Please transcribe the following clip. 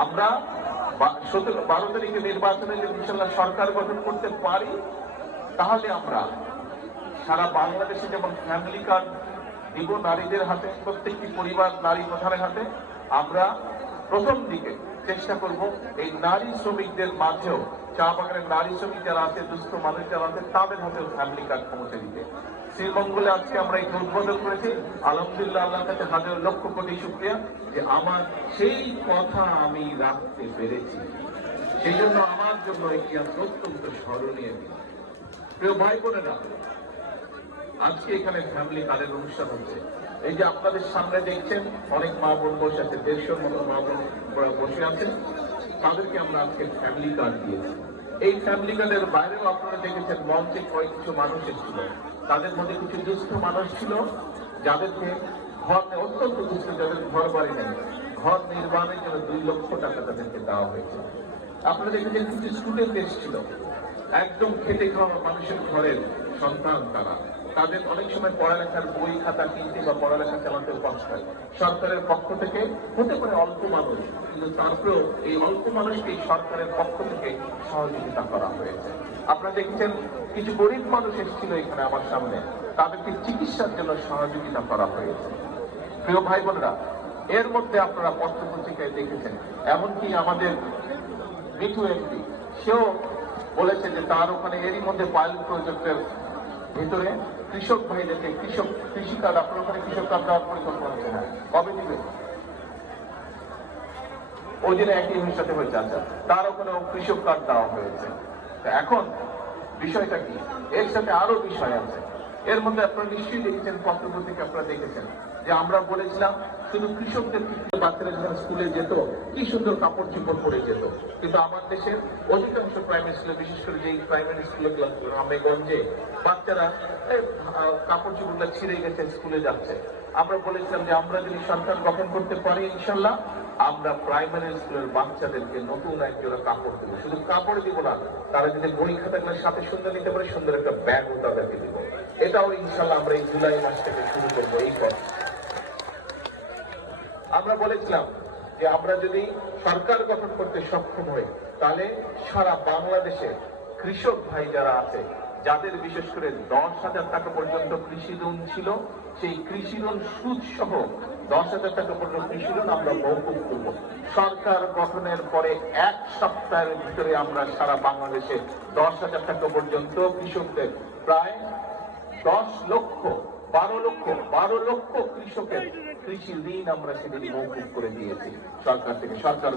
আমরা 12 তারিখে নির্বাচনে যদি ইনশাল্লাহ সরকার গঠন করতে পারি, তাহলে আমরা সারা বাংলাদেশে যেমন ফ্যামিলি কার্ড দিব নারীদের হাতে, প্রত্যেকটি পরিবার নারী প্রধানের হাতে, আমরা প্রথম দিকে চেষ্টা করব এই নারী শ্রমিকদের মাঝেও, চা বাগানের নারী শ্রমিক যারা আছে, দুস্থ মানুষ যারা আছে, তাদের হাতেও ফ্যামিলি কার্ড পৌঁছে দিতে। শ্রীমঙ্গলে আজকে আমরা এই উদ্বোধন করেছি। আলহামদুলিল্লাহ, আল্লাহর কাছে হাজার লক্ষ কোটি শুকরিয়া যে আমার সেই কথা আমি রাখতে পেরেছি। সেই জন্য আমার জন্য এটি অত্যন্ত স্মরণীয় দিন। প্রিয় ভাই বোনেরা, আজকে এখানে ফ্যামিলি কার্ডের অনুষ্ঠান হচ্ছে। এই যে আপনাদের সামনে দেখছেন অনেক মা বোন বসে আছে, 150 মতো মা বোন বসে আছেন, তাদেরকে আমরা আজকে ফ্যামিলি কার্ড দিয়েছি। এই ফ্যামিলি কার্ডের বাইরেও আপনারা দেখেছেন মঞ্চে কিছু মানুষ এসেছিল, তাদের মধ্যে কিছু দুস্থ মানুষ ছিল যাদেরকে ঘর অত্যন্ত দুস্থ, যাদের ঘর বাড়ি নেই, ঘর নির্মাণের জন্য 2 লক্ষ টাকা তাদেরকে দেওয়া হয়েছে। আপনারা দেখেছেন কিছু স্টুডেন্ট এসেছিল, একদম খেটে খাওয়া মানুষের ঘরের সন্তান তারা, তাদের অনেক সময় পড়ালেখার বই খাতা কিনতে বা পড়ালেখা চালাতে কষ্ট হয়। সরকারের পক্ষ থেকে হতে পারে অল্প মানুষ, কিন্তু তারপরেও এই অল্প মানুষকে সরকারের পক্ষ থেকে সহযোগিতা করা হয়েছে। আপনারা দেখেছেন কিছু গরিব মানুষ এসেছিল এখানে আমার সামনে, তাদেরকে চিকিৎসার জন্য সহযোগিতা করা হয়েছে। প্রিয় ভাই বোনেরা, এর মধ্যে আপনারা পত্রপত্রিকায় দেখেছেন, এমনকি আমাদের মিঠু এমপি সেও বলেছে যে তার ওখানে এরই মধ্যে পাইলট প্রজেক্টের ভিতরে কৃষক ভাইদেরকে কৃষি কার্ড, আপনার ওখানে কৃষক কার্ড দেওয়ার পরিকল্পনা হচ্ছে না, কবে দিবে? ওই দিনে একই সাথে হয়েছে। আচ্ছা, তার ওখানে কৃষক কার্ড দেওয়া হয়েছে। এখন বিষয়টা কি, এর সাথে আরো বিষয় আছে। এর মধ্যে আপনারা নিশ্চয়ই দেখেছেন, পত্রপত্রিকা আপনারা দেখেছেন যে আমরা বলেছিলাম শুধু কৃষকদের, বাচ্চারা যখন স্কুলে যেত কি সুন্দর কাপড় চোপড় পরে যেত, কিন্তু আমার দেশের অধিকাংশ প্রাইমারি স্কুলে, বিশেষ করে যে প্রাইমারি স্কুলে গ্রামে-গঞ্জে বাচ্চারা কাপড় চোপড়গুলো ছিঁড়ে গেছে, স্কুলে যাচ্ছে। আমরা বলেছিলাম যে আমরা যদি সরকার গঠন করতে পারি ইনশাল্লাহ, আমরা প্রাইমারি স্কুলের বাচ্চাদেরকে নতুন এক জোড়া কাপড় দেবো। শুধু কাপড় দিব না, তারা যদি বই খাতাগুলোর সাথে সুন্দর নিতে পারে, সুন্দর একটা ব্যাগও তাদেরকে দিব। এটাও ইনশাল্লাহ আমরা এই জুলাই মাস থেকে শুরু করবো এই পথ। আমরা বলেছিলাম যে আমরা যদি সরকার গঠন করতে সক্ষম হই, তাহলে সারা বাংলাদেশে কৃষক ভাই যারা আছে, যাদের বিশেষ করে 10,000 টাকা পর্যন্ত কৃষি লোন ছিল, সেই কৃষি লোন সুদ সহ 10,000 টাকা পর্যন্ত কৃষি লোন আমরা মওকুফ করব। সরকার গঠনের পরে 1 সপ্তাহের ভিতরে আমরা সারা বাংলাদেশে 10,000 টাকা পর্যন্ত কৃষকদের প্রায় 12 লক্ষ কৃষকের কৃষি ঋণ আমরা সেদিন মওকুফ করে দিয়েছি সরকার থেকে। সরকার